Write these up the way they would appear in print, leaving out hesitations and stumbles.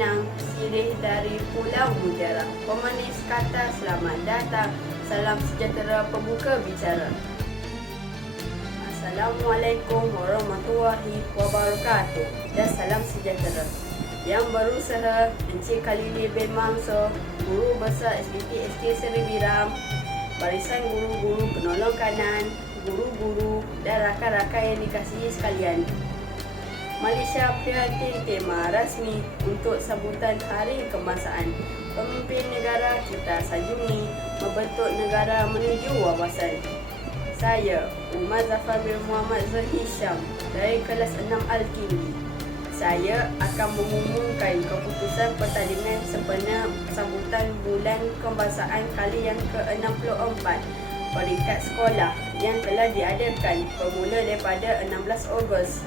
Minang, sirih dari Pulau Mujarah. Pemanis kata selamat datang. Salam sejahtera pembuka bicara. Assalamualaikum warahmatullahi wabarakatuh dan salam sejahtera. Yang berusaha Encik Khalili bin Mansur, Guru Besar SBT SK Seri Biram, barisan guru-guru penolong kanan, guru-guru dan rakan-rakan yang dikasihi sekalian. Malaysia prihatin tema rasmi untuk sambutan Hari Kebangsaan. Pemimpin negara kita sanjungi membentuk negara menuju wawasan. Saya, Umar Zafar bin Muhammad Zulhisham dari kelas 6 Al-Kindi. Saya akan mengumumkan keputusan pertandingan sempena sambutan Bulan Kebangsaan kali yang ke-64 peringkat sekolah yang telah diadakan bermula daripada 16 Ogos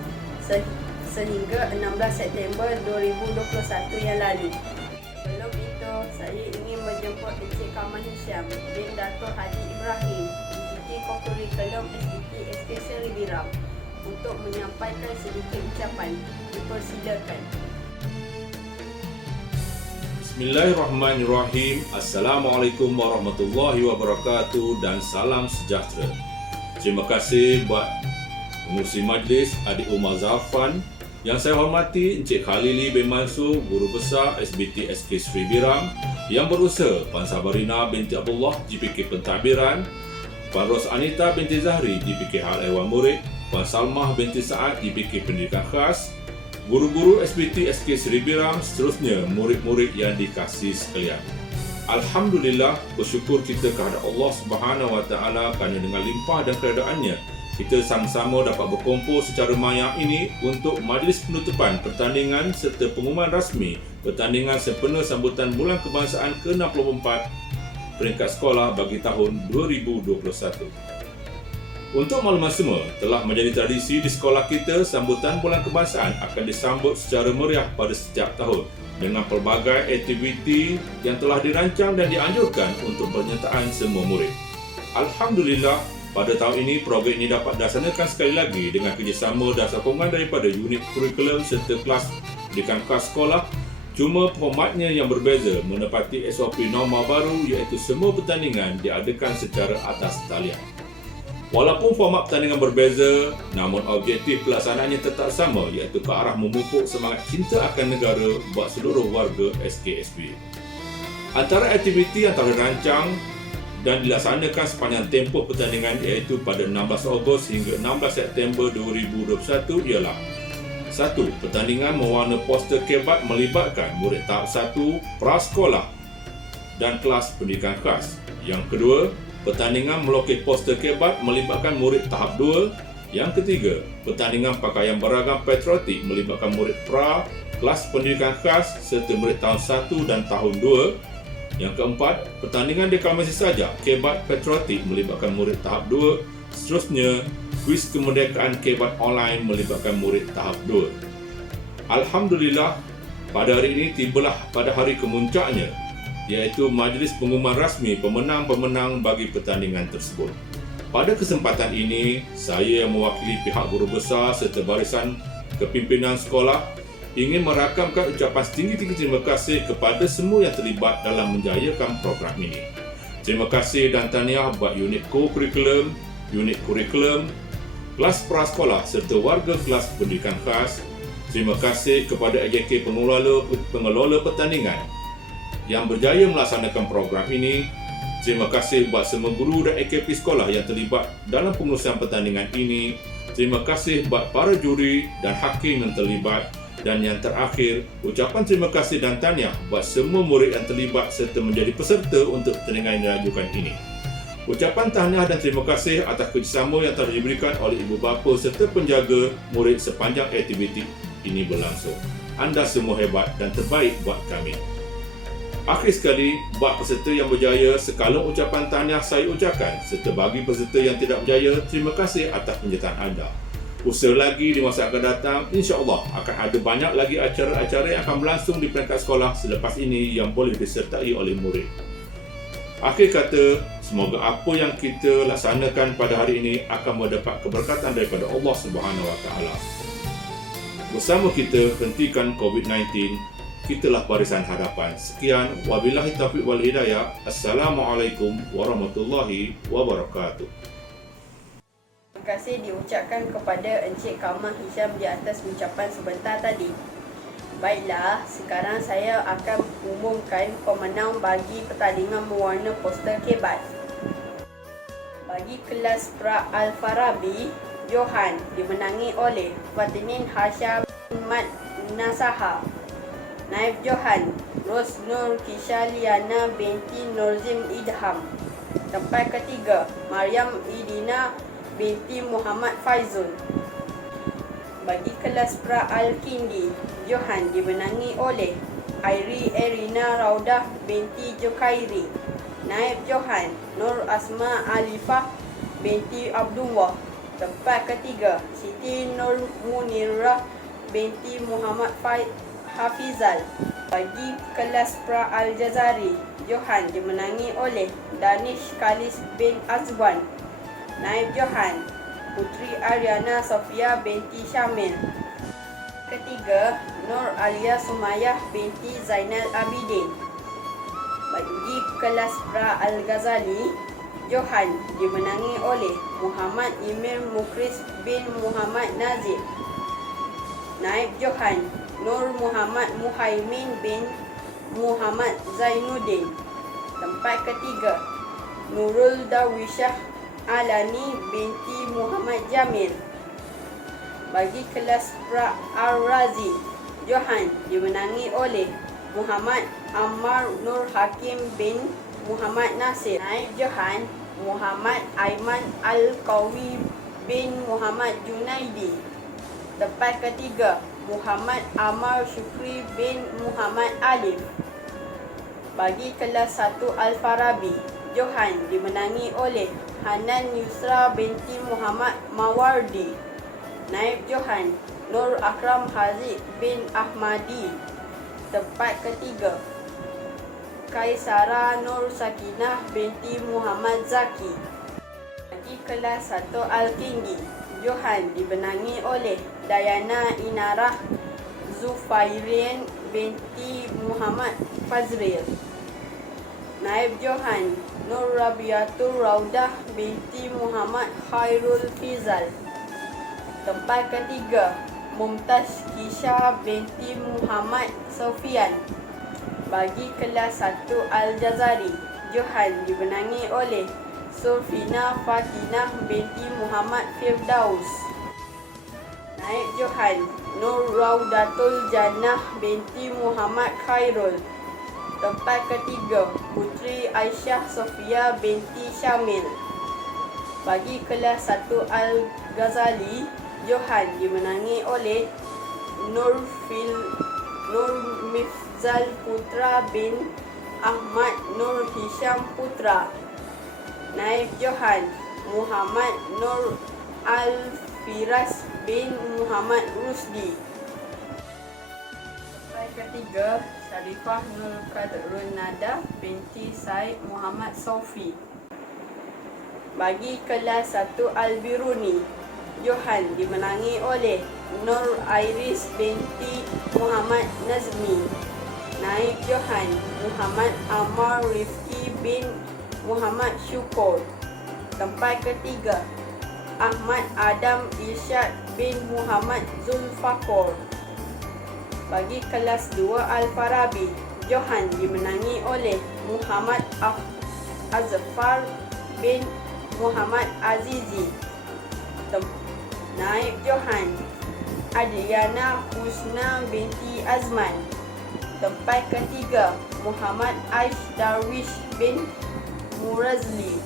sehingga 16 September 2021 yang lalu. Sebelum itu, saya ingin menjemput Encik Kamal Hisham bin Dato' Haji Ibrahim, Pendidik Kokurikulum SBT SK Seri Biram, untuk menyampaikan sedikit ucapan. Dipersilakan. Bismillahirrahmanirrahim. Assalamualaikum warahmatullahi wabarakatuh dan salam sejahtera. Terima kasih buat pengurusi majlis Adik Umar Zafan. Yang saya hormati Encik Khalili bin Mansur, Guru Besar SBT SK Seri Biram. Yang berusaha Puan Sabarina binti Abdullah GPK Pentadbiran, Puan Ros Anita binti Zahri GPK Hal Ehwal Murid, Puan Salmah binti Saad GPK Pendidikan Khas, guru-guru SBT SK Seri Biram, seterusnya murid-murid yang dikasihi sekalian. Alhamdulillah, bersyukur kita kepada Allah Subhanahu Wa Taala kerana dengan limpah dan keredaannya kita sama-sama dapat berkumpul secara maya ini untuk majlis penutupan pertandingan serta pengumuman rasmi pertandingan sempena sambutan Bulan Kebangsaan ke-64 peringkat sekolah bagi tahun 2021. Untuk makluman semua, telah menjadi tradisi di sekolah kita, sambutan Bulan Kebangsaan akan disambut secara meriah pada setiap tahun dengan pelbagai aktiviti yang telah dirancang dan dianjurkan untuk penyertaan semua murid. Alhamdulillah, pada tahun ini program ini dapat dilaksanakan sekali lagi dengan kerjasama dan sokongan daripada unit kurikulum serta kelas pendidikan khas sekolah. Cuma formatnya yang berbeza menepati SOP norma baru, iaitu semua pertandingan diadakan secara atas talian. Walaupun format pertandingan berbeza, namun objektif pelaksanaannya tetap sama, iaitu ke arah memupuk semangat cinta akan negara buat seluruh warga SKSB. Antara aktiviti yang telah dirancang dan dilaksanakan sepanjang tempoh pertandingan iaitu pada 16 Ogos hingga 16 September 2021 ialah: 1. Pertandingan mewarna poster kebat melibatkan murid tahap 1 prasekolah dan kelas pendidikan khas. Yang kedua, pertandingan melukis poster kebat melibatkan murid tahap 2. Yang ketiga, pertandingan pakaian beragam patriotik melibatkan murid pra, kelas pendidikan khas serta murid tahun 1 dan tahun 2. Yang keempat, pertandingan deklamasi saja kebat patriotik melibatkan murid tahap 2. Seterusnya, kuis kemerdekaan kebat online melibatkan murid tahap 2. Alhamdulillah, pada hari ini tibalah pada hari kemuncaknya, iaitu majlis pengumuman rasmi pemenang-pemenang bagi pertandingan tersebut. Pada kesempatan ini, saya yang mewakili pihak guru besar serta barisan kepimpinan sekolah ingin merakamkan ucapan setinggi-tinggi terima kasih kepada semua yang terlibat dalam menjayakan program ini. Terima kasih dan tahniah buat unit co-kurikulum, unit kurikulum, kelas prasekolah serta warga kelas pendidikan khas. Terima kasih kepada AJK pengelola pertandingan yang berjaya melaksanakan program ini. Terima kasih buat semua guru dan AKP sekolah yang terlibat dalam pengurusan pertandingan ini. Terima kasih buat para juri dan hakim yang terlibat. Dan yang terakhir, ucapan terima kasih dan tahniah buat semua murid yang terlibat serta menjadi peserta untuk pertandingan yang dilakukan ini. Ucapan tahniah dan terima kasih atas kerjasama yang telah diberikan oleh ibu bapa serta penjaga murid sepanjang aktiviti ini berlangsung. Anda semua hebat dan terbaik buat kami. Akhir sekali, buat peserta yang berjaya, sekalung ucapan tahniah saya ucapkan, serta bagi peserta yang tidak berjaya, terima kasih atas penyertaan anda. Usaha lagi di masa akan datang, insya-Allah akan ada banyak lagi acara-acara yang akan berlangsung di peringkat sekolah selepas ini yang boleh disertai oleh murid. Akhir kata, semoga apa yang kita laksanakan pada hari ini akan mendapat keberkatan daripada Allah Subhanahu Wa Taala. Bersama kita hentikan COVID-19 kitalah barisan hadapan. Sekian, wabillahi taufiq wal hidayah. Assalamualaikum warahmatullahi wabarakatuh. Terima kasih diucapkan kepada Encik Kamal Hisham di atas ucapan sebentar tadi. Baiklah, sekarang saya akan umumkan pemenang bagi pertandingan mewarna poster kebat. Bagi kelas Pra Al-Farabi, Johan dimenangi oleh Fatinin Hasham Mat Nasaha. Naib Johan, Ros Nur Kishaliana binti Nurzim Idham. Tempat ketiga, Maryam Idina binti Muhammad Faizul. Bagi kelas Pra Al-Kindi, Johan dimenangi oleh Airi Erina Raudah binti Jokairi. Naib Johan, Nur Asma Alifah binti Abdullah. Tempat ketiga, Siti Nur Munirah binti Muhammad Hafizal. Bagi kelas Pra Al-Jazari, Johan dimenangi oleh Danish Khalis bin Azwan. Naib Johan, Putri Ariana Sofia binti Syamil. Ketiga, Nur Alia Sumayah binti Zainal Abidin. Bagi kelas Pra Al-Ghazali, Johan dimenangi oleh Muhammad Imir Mukris bin Muhammad Nazir. Naib Johan, Nur Muhammad Muhaimin bin Muhammad Zainuddin. Tempat ketiga, Nurul Darwishah Alani binti Muhammad Jamil. Bagi kelas Pra Ar-Razi, Johan dimenangi oleh Muhammad Ammar Nur Hakim bin Muhammad Nasir. Naib Johan, Muhammad Aiman Al-Qawi bin Muhammad Junaidi. Tempat ketiga, Muhammad Ammar Syukri bin Muhammad Alif. Bagi kelas 1 Al-Farabi, Johan dimenangi oleh Hanan Yusra binti Muhammad Mawardi. Naib Johan, Nur Akram Haziq bin Ahmadi. Tempat ketiga, Kaisara Nur Sakinah binti Muhammad Zaki. Bagi kelas 1 Al-Kindi, Johan dimenangi oleh Dayana Inarah Zufairien binti Muhammad Fazril. Naib Johan, Nur Rabiatul Raudah binti Muhammad Khairul Fizal. Tempat ketiga, Mumtaz Kisha binti Muhammad Sofian. Bagi kelas 1 Al-Jazari, Johan dimenangi oleh Sulfina Fatinah binti Muhammad Firdaus. Naib Johan, Nur Raudatul Jannah binti Muhammad Khairul. Tempat ketiga, Putri Aisyah Sofia binti Syamil. Bagi kelas 1 Al-Ghazali, Johan dimenangi oleh Nur Mifzal Putra bin Ahmad Nur Hisham Putra. Naib Johan, Muhammad Nur Al-Firas bin Muhammad Rusdi. Tempat ketiga, Syarifah Nur Qadrun Nada binti Said Muhammad Sofi. Bagi kelas 1 Al-Biruni, Johan dimenangi oleh Nur Iris binti Muhammad Nazmi. Naib Johan, Muhammad Ammar Rifki bin Muhammad Syukur. Tempat ketiga, Ahmad Adam Irsyad bin Muhammad Zulfaqor. Bagi kelas 2 Al-Farabi, Johan dimenangi oleh Muhammad Azfar bin Muhammad Azizi. Naib Johan, Adriana Husna binti Azman. Tempat ketiga, Muhammad Aish Darwish bin Murazli.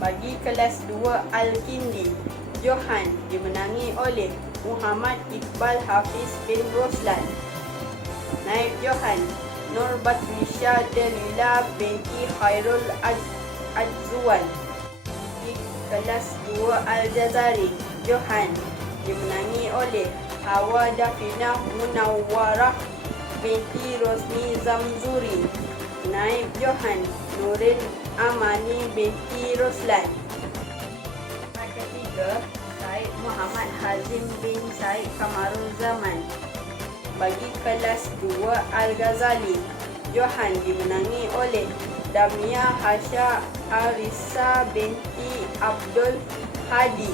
Bagi kelas 2 Al-Kindi, Johan dimenangi oleh Muhammad Iqbal Hafiz bin Roslan. Naib Johan, Nur Batrisha Dalila binti Khairul Ajzuwan. Di kelas 2 Al-Jazari, Johan dimenangi oleh Hawa Dafina Munawwarah binti Rosni Zamzuri. Naib Johan, Nurin Amani binti Roslan. Tempat ketiga, Said Muhammad Hazim bin Said Kamarul Zaman. Bagi kelas 2 Al-Ghazali, Johan dimenangi oleh Damia Hasha Arisa binti Abdul Hadi.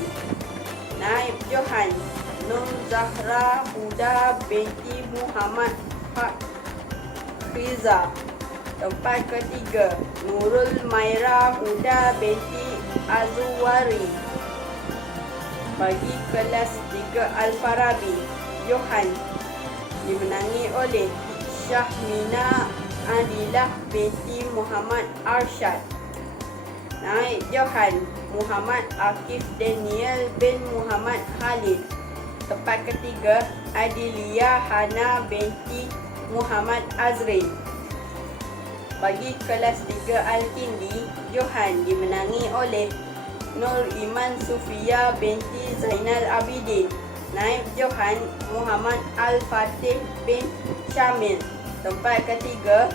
Naib Johan, Nur Zahra Huda binti Muhammad Khiza. Tempat ketiga, Nurul Maira Huda binti Azuwari. Bagi kelas 3 Al-Farabi, Johan dimenangi oleh Syahmina Adilah binti Muhammad Arsyad. Naib Johan, Muhammad Akif Daniel bin Muhammad Khalid. Tempat ketiga, Adilia Hana binti Muhammad Azrin. Bagi kelas 3 Al-Kindi, Johan dimenangi oleh Nur Iman Sufia binti Zainal Abidin. Naib Johan, Muhammad Al-Fatih bin Syamil. Tempat ketiga,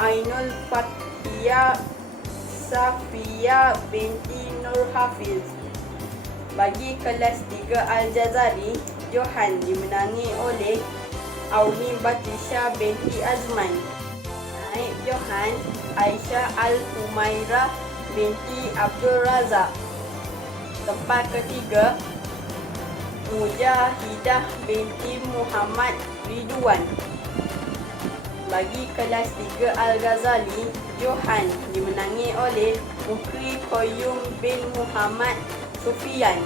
Ainul Fathia Safia binti Nur Hafiz. Bagi kelas 3 Al-Jazari, Johan dimenangi oleh Auni Batisha binti Azman. Naib Johan, Aisyah Al-Humairah binti Abdul Razak. Tempat ketiga, Mujahidah binti Muhammad Ridwan. Bagi kelas 3 Al-Ghazali, Johan dimenangi oleh Mukri Qayyum bin Muhammad Sufian.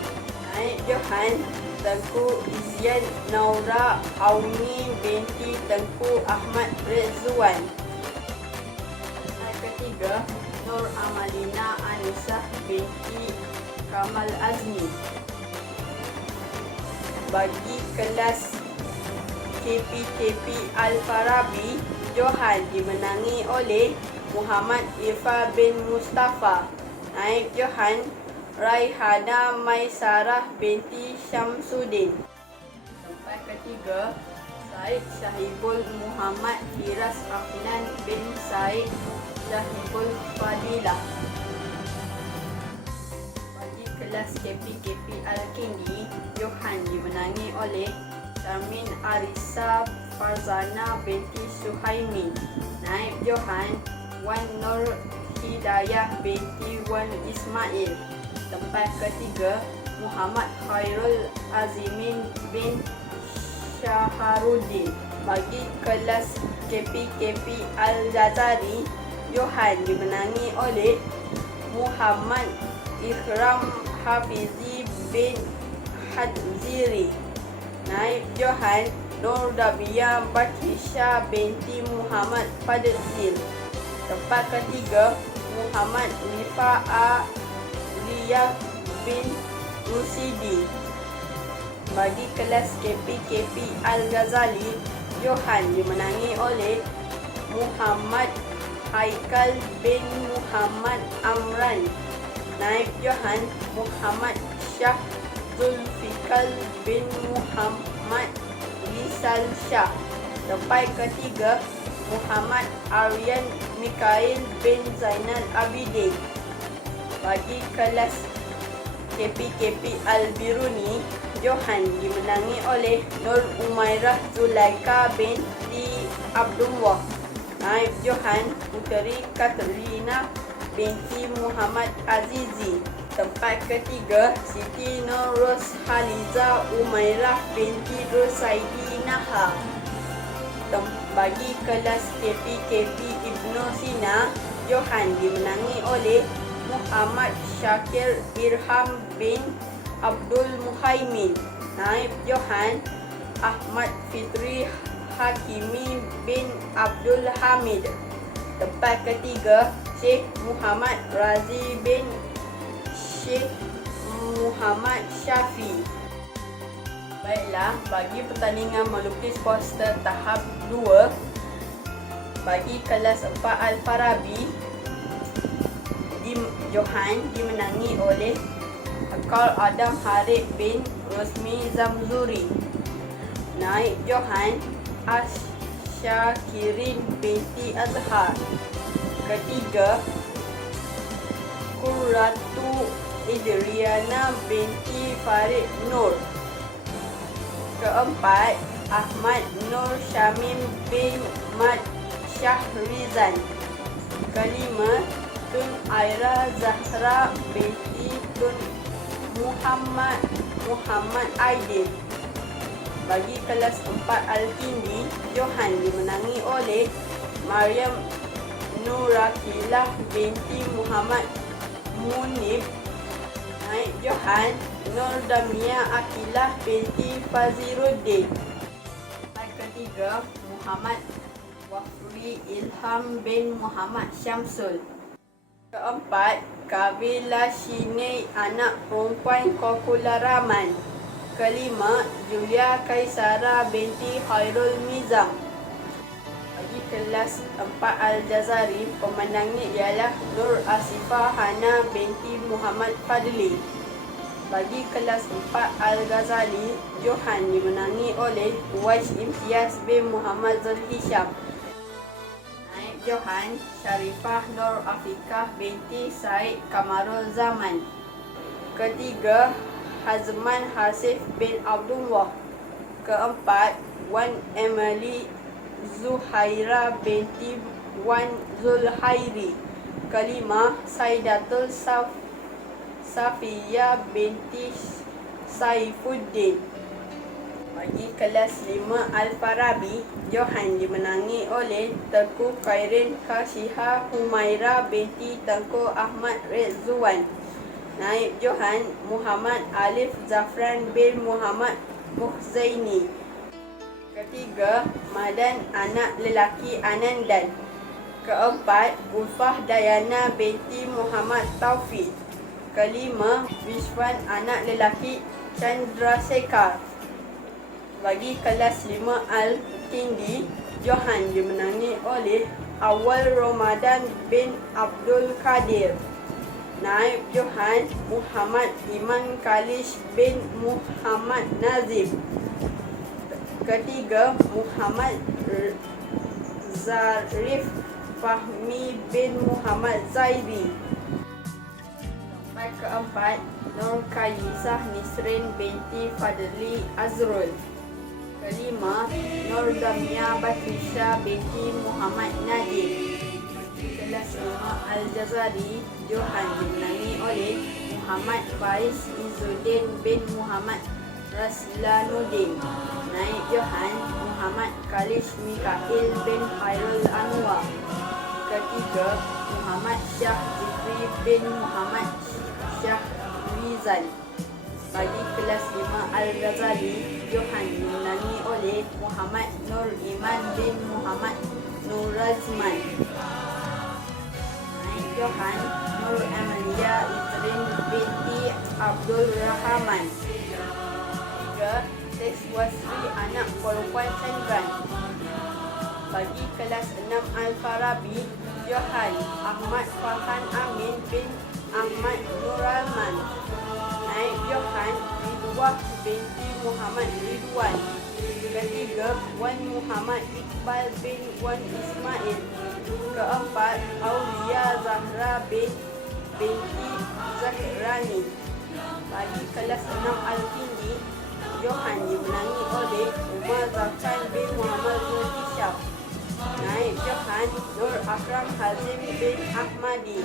Naib Johan, Tengku Izyan Naura Auni binti Tengku Ahmad Rizwan. Tempat ketiga, Nur Amalina Anisah binti Kamal Azmi. Bagi kelas KPKP Al-Farabi, Johan dimenangi oleh Muhammad Ifa bin Mustafa. Naib Johan, Raihana Maisarah binti Syamsuddin. Tempat ketiga, Said Syahibul Muhammad Firas Afnan bin Said Syahibul Fadilah. Bagi kelas KPKP Al-Kindi, Johan dimenangi oleh Syarmin Arisa Farzana binti Suhaimin. Naib Johan, Wan Nur Hidayah binti Wan Ismail. Tempat ketiga, Muhammad Khairul Azimin bin Syaharuddin. Bagi kelas KPKP Al-Jazari, Johan dimenangi oleh Muhammad Ikram Hafizi bin Hadziri. Naib Johan, Nur Dabia Batisha binti Muhammad Fadzil. Tempat ketiga, Muhammad Rifa'a Riyah bin Rusidi. Bagi kelas KPKP Al-Ghazali, Johan dimenangi oleh Muhammad Haikal bin Muhammad Amran. Naib Johan, Muhammad Syah Zulfikar bin Muhammad Lisal Shah. Tempat ketiga, Muhammad Aryan Mikail bin Zainal Abidin. Bagi kelas KPKP Al-Biruni, Johan dimenangi oleh Nur Umairah Zulaika binti Abdullah. Naib Johan, Puteri Katrina binti Muhammad Azizi. Tempat ketiga, Siti Nurus Haliza Umairah binti Rusaidi Naha. Bagi kelas KPKP Ibnu Sina, Johan dimenangi oleh Muhammad Syakir Irham bin Abdul Muhaimin. Naib Johan, Ahmad Fitri Hakimi bin Abdul Hamid. Tempat ketiga, Syekh Muhammad Razi bin Syekh Muhammad Syafi. Baiklah, bagi pertandingan melukis poster tahap 2, bagi kelas 4 Al-Farabi, Johan dimenangi oleh Akal Adam Harith bin Rosmi Zamzuri. Naib Johan, Asyakirin binti Azhar. Ketiga, Qurratu Idriana binti Farid Nur. Keempat, Ahmad Nur Syamim bin Mad Syahrizan. Kelima, Tun Aira Zahra binti Tun Muhammad Aidil. Bagi kelas 4 Al-Kindi, Johan dimenangi oleh Maryam Nurakilah binti Muhammad Munib. Naib Johan, Nur Damia Akilah binti Faziruddin. Ketiga, Muhammad Wafri Ilham bin Muhammad Syamsul. Keempat, Kabila Shine anak perempuan Kokula Rahman. Kelima, Julia Kaisara binti Khairul Mizam. Bagi kelas 4 Al-Jazari, pemenangnya ialah Nur Asifah Hana binti Muhammad Fadli. Bagi kelas 4 Al-Ghazali, Johan dimenangi oleh Uwais Imtiaz bin Muhammad Zulhisham. Naib Johan, Syarifah Nur Afikah binti Said Kamarul Zaman. Ketiga, Hazman Hasif bin Abdullah. Keempat, Wan Emily Zuhaira binti Wan Zulhairi. Kelima, Saidatul Safiyah binti Saifuddin. Bagi kelas 5 Al-Farabi, Johan dimenangi oleh Tengku Khairin Kashiha Humaira binti Tengku Ahmad Rizwan. Naib Johan, Muhammad Alif Zafran bin Muhammad Muhzaini. Ketiga, Madan anak lelaki Anandan. Keempat, Ulfah Dayana binti Muhammad Taufik. Kelima, Vishwan anak lelaki Chandrasekhar. Bagi kelas 5 Al-Kindi, Johan dimenangi oleh Awal Ramadan bin Abdul Qadir. Naib Johan, Muhammad Iman Kalish bin Muhammad Nazim. Ketiga, Muhammad Zarif Fahmi bin Muhammad Zairi. Sampai keempat, Nur Kayisah Nisrin binti Fadli Azrul. Kelima, Nur Damia Batrisha binti Muhammad Najib. Kelas 5 Al-Jazari, Johan dimenangi oleh Muhammad Faiz Izzuddin bin Muhammad Raslanuddin. Naib Johan, Muhammad Kalish Mikail bin Khairul Anwar. Ketiga, Muhammad Syah Zikri bin Muhammad Syahrizan. Bagi kelas 5 Al-Ghazali, Johan dimenangi oleh Muhammad Nur Iman bin Muhammad Nurazman. Johan, Nur Amalia Isrin binti Abdul Rahman. 3. Teks Wasri anak perempuan Chandran. Bagi kelas 6 Al-Farabi, Johan, Ahmad Farhan Amin bin Ahmad Nuralman. Naib Johan, Ridwah binti Muhammad Ridwan. Ketiga, Wan Muhammad Iqbal bin Wan Ismail. Keempat, Aulia Zahra binti Zahrani. Bagi kelas 6 Al-Kindi, Johan dimenangi oleh Umar Zafran bin Muhammad Zulhisham. Naib Johan, Nur Akram Hazim bin Ahmadi.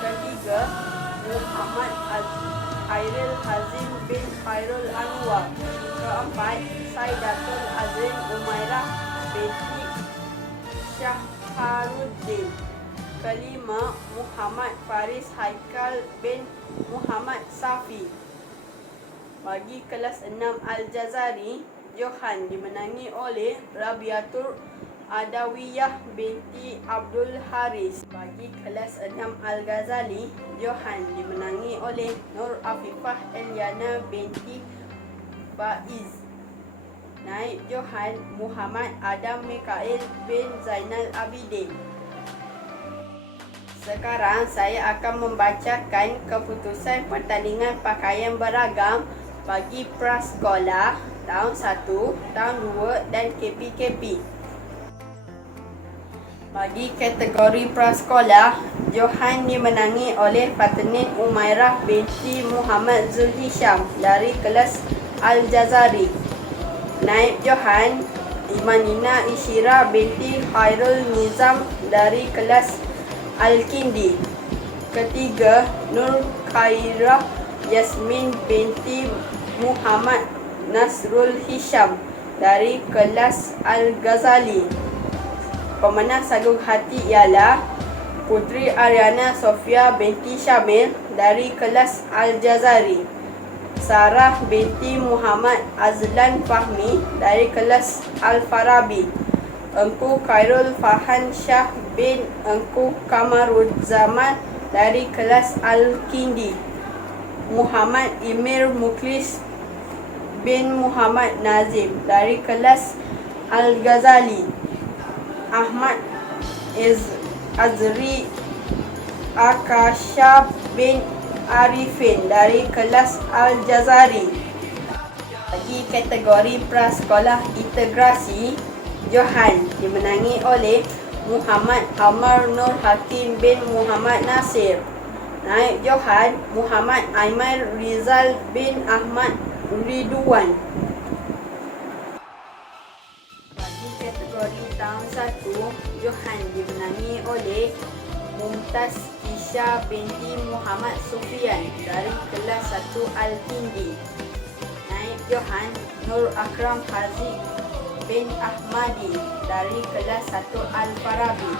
Ketiga, Muhammad Khairul Hazim bin Khairul Anwar. Keempat, Saidatul Azrin Umairah binti Syahruddin. Kelima, Muhammad Faris Haikal bin Muhammad Safi. Bagi kelas 6 Al-Jazari, Johan dimenangi oleh Rabiatul Adawiyah binti Abdul Haris. Bagi kelas 6 Al-Ghazali, Johan dimenangi oleh Nur Afifah Eliana binti Faiz. Naib Johan, Muhammad Adam Mikail bin Zainal Abidin. Sekarang saya akan membacakan keputusan pertandingan pakaian beragam bagi prasekolah tahun 1, tahun 2 dan KPKP. Bagi kategori prasekolah, Johan dimenangi oleh Fatinin Umairah binti Muhammad Zulhisham dari kelas Al-Jazari. Naib Johan Imanina Ishira binti Khairul Nizam dari kelas Al-Kindi. Ketiga, Nur Khairah Yasmin binti Muhammad Nasrul Hisham dari kelas Al-Ghazali. Pemenang sagung hati ialah Putri Ariana Sofia binti Syamil dari kelas Al-Jazari. Sarah binti Muhammad Azlan Fahmi dari kelas Al-Farabi. Engku Khairul Fahan Shah bin Engku Kamaruzzaman dari kelas Al-Kindi. Muhammad Imir Mukhlis bin Muhammad Nazim dari kelas Al-Ghazali. Ahmad Azri Akasha bin Arifin dari kelas Al-Jazari. Bagi kategori prasekolah integrasi, Johan dimenangi oleh Muhammad Amar Nur Hakim bin Muhammad Nasir. Naib Johan Muhammad Aiman Rizal bin Ahmad Ridwan. Bagi kategori tahun 1, Johan dimenangi oleh Mumtaz Isha binti Muhammad Sufian dari kelas 1 Al-Kindi. Naib Johan Nur Akram Haziq bin Ahmadi dari kelas 1 Al-Farabi.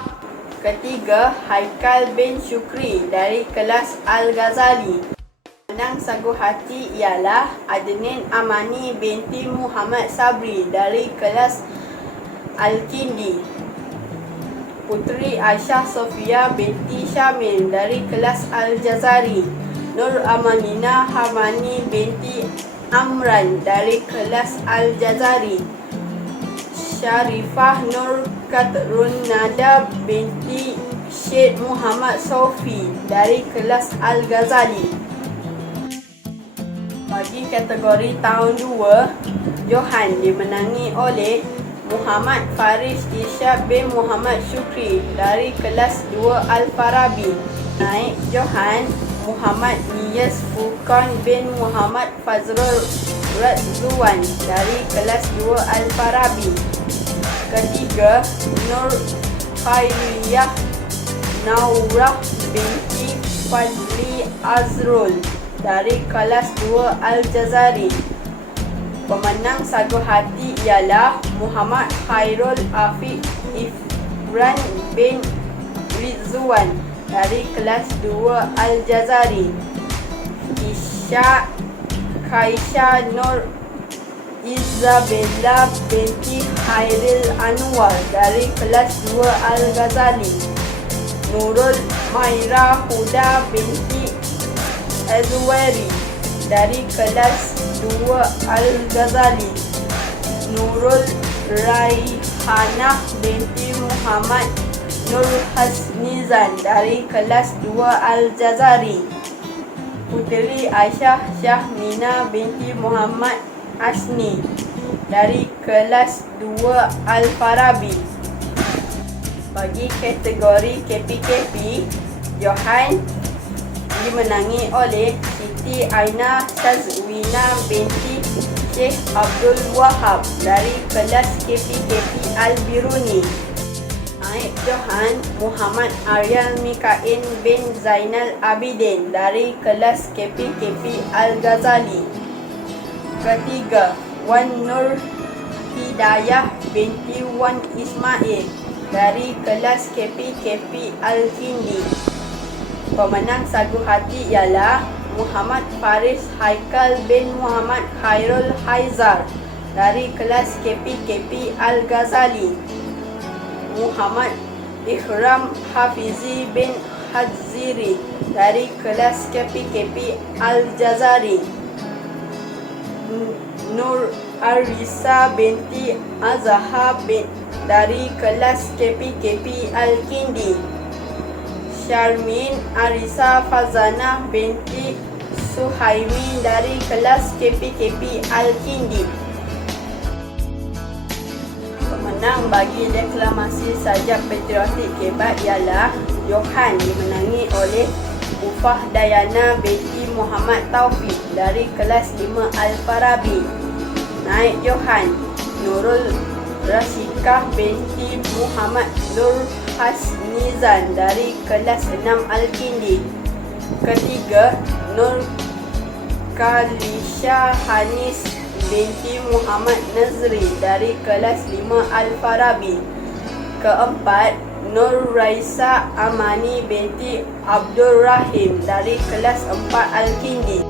Ketiga, Haikal bin Syukri dari kelas Al-Ghazali. Pemenang sagu hati ialah Adnin Amani binti Muhammad Sabri dari kelas Al-Kindi. Putri Aisyah Sofia binti Syamil dari kelas Al-Jazari. Nur Amanina Hamani binti Amran dari kelas Al-Jazari. Syarifah Nur Katrun Nada binti Syed Muhammad Sofi dari kelas Al-Ghazali. Bagi kategori tahun 2, Johan dimenangi oleh Muhammad Faris Isyad bin Muhammad Syukri dari kelas 2 Al-Farabi. Naib Johan Muhammad Niyas Furqan bin Muhammad Fazrul Radzuan dari kelas 2 Al-Farabi. Ketiga, Nur Khairiyah Naurah binti Fadli Azrul dari kelas 2 Al-Jazari. Pemenang sagu hati ialah Muhammad Khairul Afiq Ifran bin Rizwan dari kelas 2 Al-Jazari. Isya Kaisha Nur Isabella binti Khairil Anwar dari kelas 2 Al-Ghazali. Nurul Maira Huda binti Azwari dari kelas 2 Al-Ghazali. Nurul Raihanah binti Muhammad Nur Hasnizan dari kelas 2 Al-Jazari. Puteri Aisyah Syahmina binti Muhammad Asni dari kelas 2 Al-Farabi. Bagi kategori KPKP, Johan dimenangi oleh Siti Aina Sazwina binti Syekh Abdul Wahab dari kelas KPKP Al-Biruni. Naib Johan Muhammad Aryan Mikain bin Zainal Abidin dari kelas KPKP Al-Ghazali. Ketiga, Wan Nur Hidayah binti Wan Ismail dari kelas KPKP Al-Kindi. Pemenang sagu hati ialah Muhammad Faris Haikal bin Muhammad Khairul Haizar dari kelas KPKP Al-Ghazali. Muhammad Ihram Hafizi bin Hadziri dari kelas KPKP Al-Jazari. Nur Arisa binti Azhar dari kelas KPKP Al-Kindi. Syarmin Arisa Fazana binti Suhaimi dari kelas KPKP Al-Kindi. Pemenang bagi deklamasi sajak patriotik Kebat ialah Johan dimenangi oleh Ufah Dayana binti Muhammad Taufik dari kelas 5 Al-Farabi. Naib Johan Nurul Rasyikah binti Muhammad Nur Hasnizan dari kelas 6 Al-Kindi. Ketiga, Nur Kalisha Hanis binti Muhammad Nazri dari kelas 5 Al-Farabi. Keempat, Nur Raisa Amani binti Abdul Rahim dari kelas 4 Al-Kindi.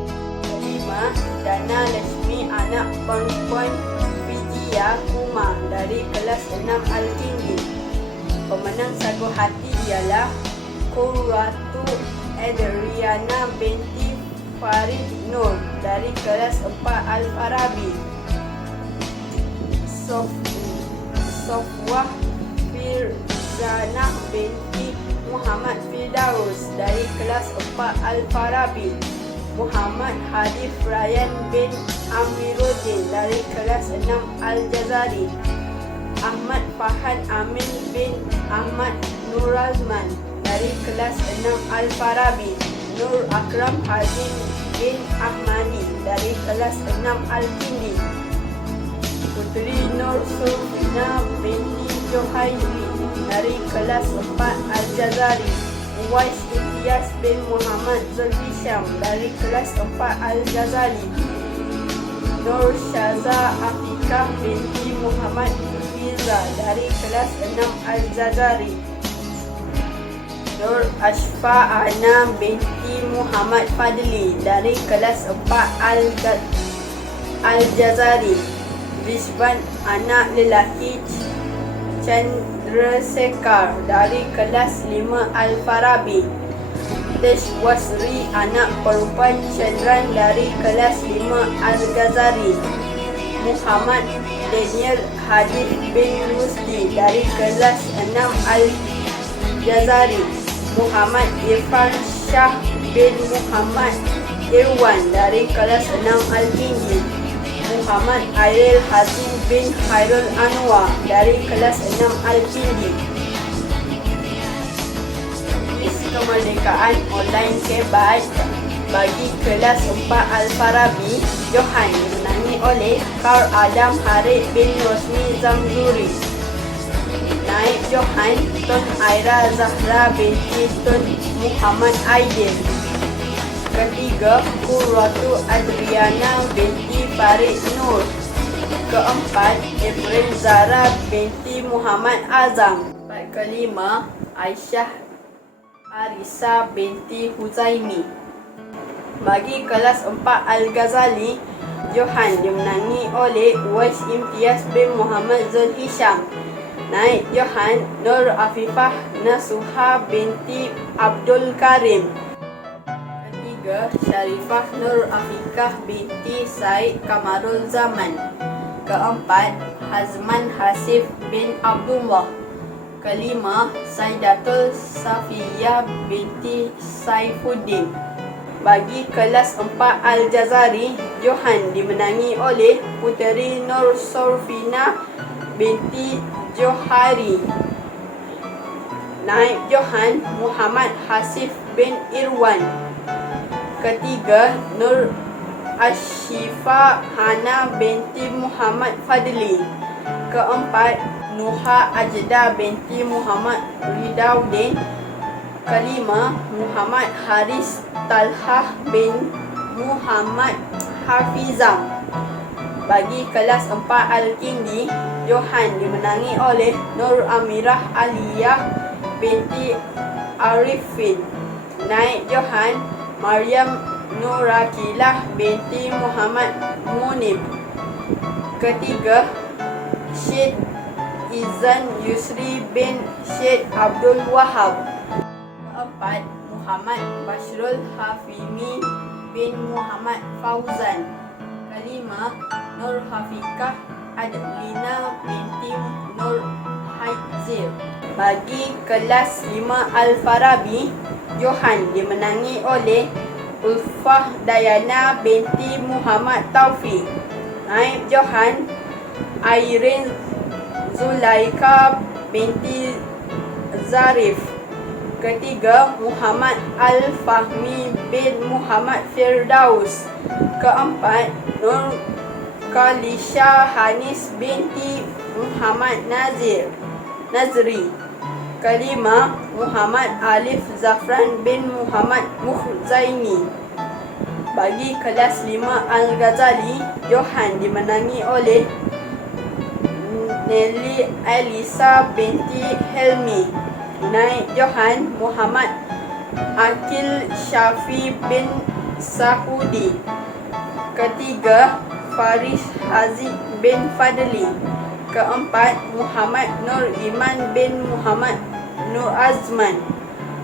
Kelima, Dana Lashmi anak perempuan Vijaya Kumar dari kelas 6 Al-Kindi. Pemenang sagu hati ialah Qurratu Adriana binti Farid Nur dari kelas 4 Al-Farabi. Sofwah Firzanah binti Muhammad Firdaus dari kelas 4 Al-Farabi. Muhammad Hadif Ryan bin Amiruddin dari kelas 6 Al-Jazari. Ahmad Fahan Amin bin Ahmad Nurazman dari kelas 6 Al-Farabi. Nur Akram Hazim bin Ahmadi dari kelas 6 Al-Kindi. Putri Nur Sulfina binti Johairi dari kelas 4 Al-Jazari. Uwais Ilyas bin Muhammad Zulhisham dari kelas 4 Al-Jazali. Nur Syaza Afiqah binti Muhammad Fiza dari kelas 6 Al-Jazari. Nur Ashfa Ana binti Muhammad Fadli dari kelas 4 Al-Jazari. Rizwan anak lelaki Chandrasekhar dari kelas 5 Al-Farabi. Teshwasri anak perempuan Chandran dari kelas 5 Al-Ghazali. Muhammad Daniel Hadid bin Rusdi dari kelas 6 Al-Jazari. Muhammad Irfan Shah bin Muhammad Irwan dari kelas 6 Al-Kindi. Muhammad Airil Hazim bin Khairul Anwar dari kelas 6 Al-Kindi. Kemerdekaan online kebat bagi kelas 4 Al-Farabi, Johan dimenangi oleh Karl Adam Harid bin Rosmi Zamzuri. Naib Johan Tun Aira Zahra binti Tun Muhammad Aidil. Ketiga, Qurratu Adriana binti Farid Nur. Keempat, April Zara binti Muhammad Azam. Kelima, Aisyah Arisa binti Huzaimi. Bagi kelas 4 Al-Ghazali, Johan dimenangi oleh Uwais Imtiaz bin Muhammad Zulhisham. Naib Johan Nur Afifah Nasuha binti Abdul Karim. Ketiga, Syarifah Nur Afikah binti Said Kamarul Zaman. Keempat, Hazman Hasif bin Abdullah. Kelima, Saidatul Safiyah binti Saifuddin. Bagi kelas 4 Al-Jazari, Johan dimenangi oleh Puteri Nur Sorfina binti Johari. Naib Johan Muhammad Hasif bin Irwan. Ketiga, Nur Ashifa Hana binti Muhammad Fadli. Keempat, Nuha Ajda binti Muhammad Ridauddin. Kelima, Muhammad Haris Talhah bin Muhammad Hafizam. Bagi kelas 4 Al-Kindi, Johan dimenangi oleh Nur Amirah Aliyah binti Arifin. Naib Johan Maryam Nurakilah binti Muhammad Munib. Ketiga, Syed Izan Yusri bin Syed Abdul Wahab. Keempat, Muhammad Bashrul Hafimi bin Muhammad Fauzan. Kelima, Nur Hafiqah Adlina binti Nur Haidzir. Bagi kelas 5 Al-Farabi, Johan dimenangi oleh Ulfah Dayana binti Muhammad Taufiq. Naib Johan Airin Zulaika binti Zarif. Ketiga, Muhammad Al-Fahmi bin Muhammad Firdaus. Keempat, Nur Kalisha Hanis binti Muhammad Nazri. Kelima, Muhammad Alif Zafran bin Muhammad Mukhzaimi. Bagi kelas 5 Al-Ghazali, Johan dimenangi oleh Nelly Elisa binti Helmi. Naib Johan Muhammad Akil Syafi bin Sahudi. Ketiga, Faris Haziq bin Fadli. Keempat, Muhammad Nur Iman bin Muhammad Nur Azman.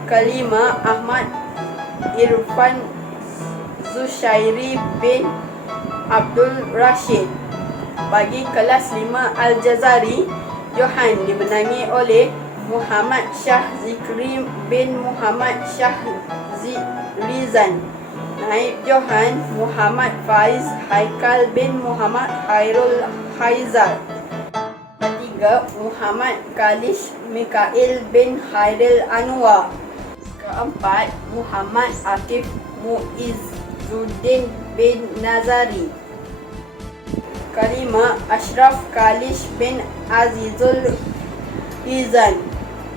Kelima, Ahmad Irfan Zushairi bin Abdul Rashid. Bagi kelas 5 Al-Jazari, Johan dimenangi oleh Muhammad Shah Zikri bin Muhammad Shah Rizan. Naib Johan Muhammad Faiz Haikal bin Muhammad Khairul Haizar. Ketiga, Muhammad Kalish Mikail bin Khairil Anwar. Keempat, Muhammad Akif Muizzuddin bin Nazari. Kelima, Ashraf Kalish bin Azizul Rizan.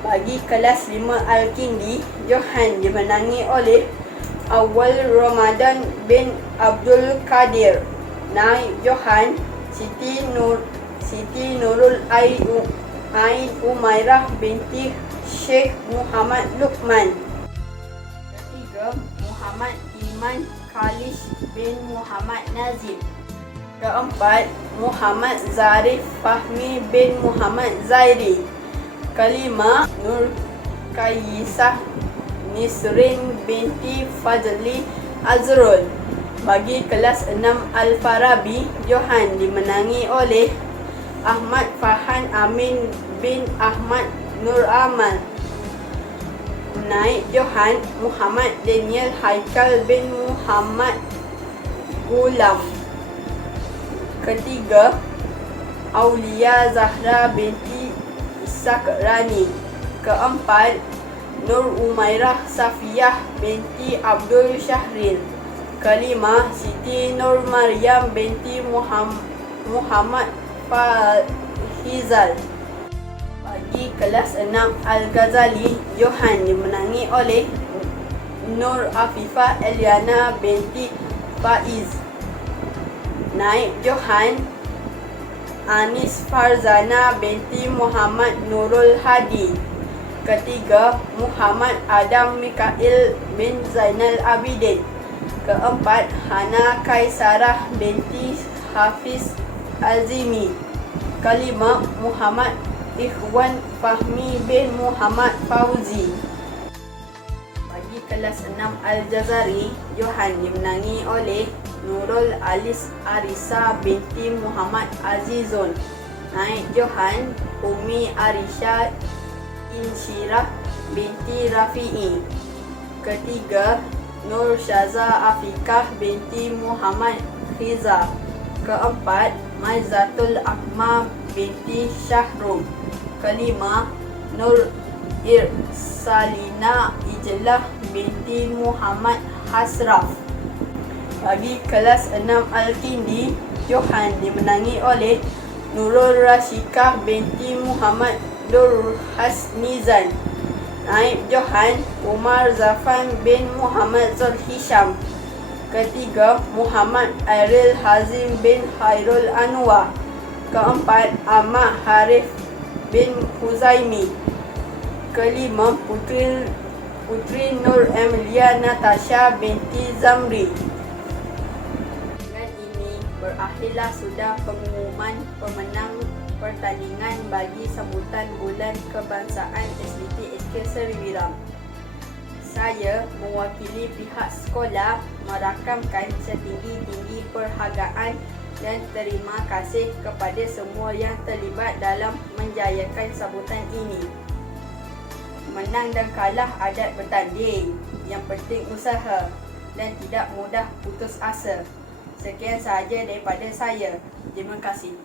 Bagi kelas 5 Al-Kindi, Johan dimenangi oleh Awal Ramadan bin Abdul Qadir. Naib Johan Siti Nurul Ain Umairah binti Sheikh Muhammad Luqman. Ketiga, Muhammad Iman Kalish bin Muhammad Nazim. Keempat, Muhammad Zarif Fahmi bin Muhammad Zairi. Kelima, Nur Kaisah Nisrin binti Fadli Azrul. Bagi kelas 6 Al-Farabi, Johan dimenangi oleh Ahmad Farhan Amin bin Ahmad Nur Amal. Naib Johan Muhammad Daniel Haikal bin Muhammad Gulam. Ketiga, Aulia Zahra binti Ishaq Rani. Keempat, Nur Umairah Safiyah binti Abdul Syahril. Kelima, Siti Nur Maryam binti Muhammad Fahizal. Bagi kelas 6 Al-Ghazali, Johan dimenangi oleh Nur Afifah Eliana binti Faiz. Naib Johan Anis Farzana binti Muhammad Nurul Hadi. Ketiga, Muhammad Adam Mikail bin Zainal Abidin. Keempat, Hana Kaisarah binti Hafiz Azimi. Kelima, Muhammad Ikhwan Fahmi bin Muhammad Fauzi. Bagi kelas 6 Al-Jazari, Johan dimenangi oleh Nurul Alis Arisa binti Muhammad Azizun. Naib Johan Umi Arisha Insyirah binti Rafi'i. Ketiga, Nur Syaza Afikah binti Muhammad Khiza. Keempat, Maizatul Akma binti Syahrum. Kelima, Nur Irsalina Ijlah binti Muhammad Hasraf. Bagi kelas 6 Al-Kindi, Johan dimenangi oleh Nurul Rasyikah binti Muhammad Nur Hasnizan. Naib Johan Umar Zafan bin Muhammad Zulhisham. Ketiga, Muhammad Airil Hazim bin Khairul Anwar. Keempat, Ahmad Harif bin Huzaimi. Kelima, Putri Nur Emilia Natasha binti Zamri. Dengan ini berakhirlah sudah pengumuman pemenang pertandingan bagi sambutan Bulan Kebangsaan SDT SK Seri Wiram. Saya mewakili pihak sekolah merakamkan setinggi-tinggi perhargaan dan terima kasih kepada semua yang terlibat dalam menjayakan sambutan ini. Menang dan kalah adat bertanding, yang penting usaha dan tidak mudah putus asa. Sekian sahaja daripada saya. Terima kasih.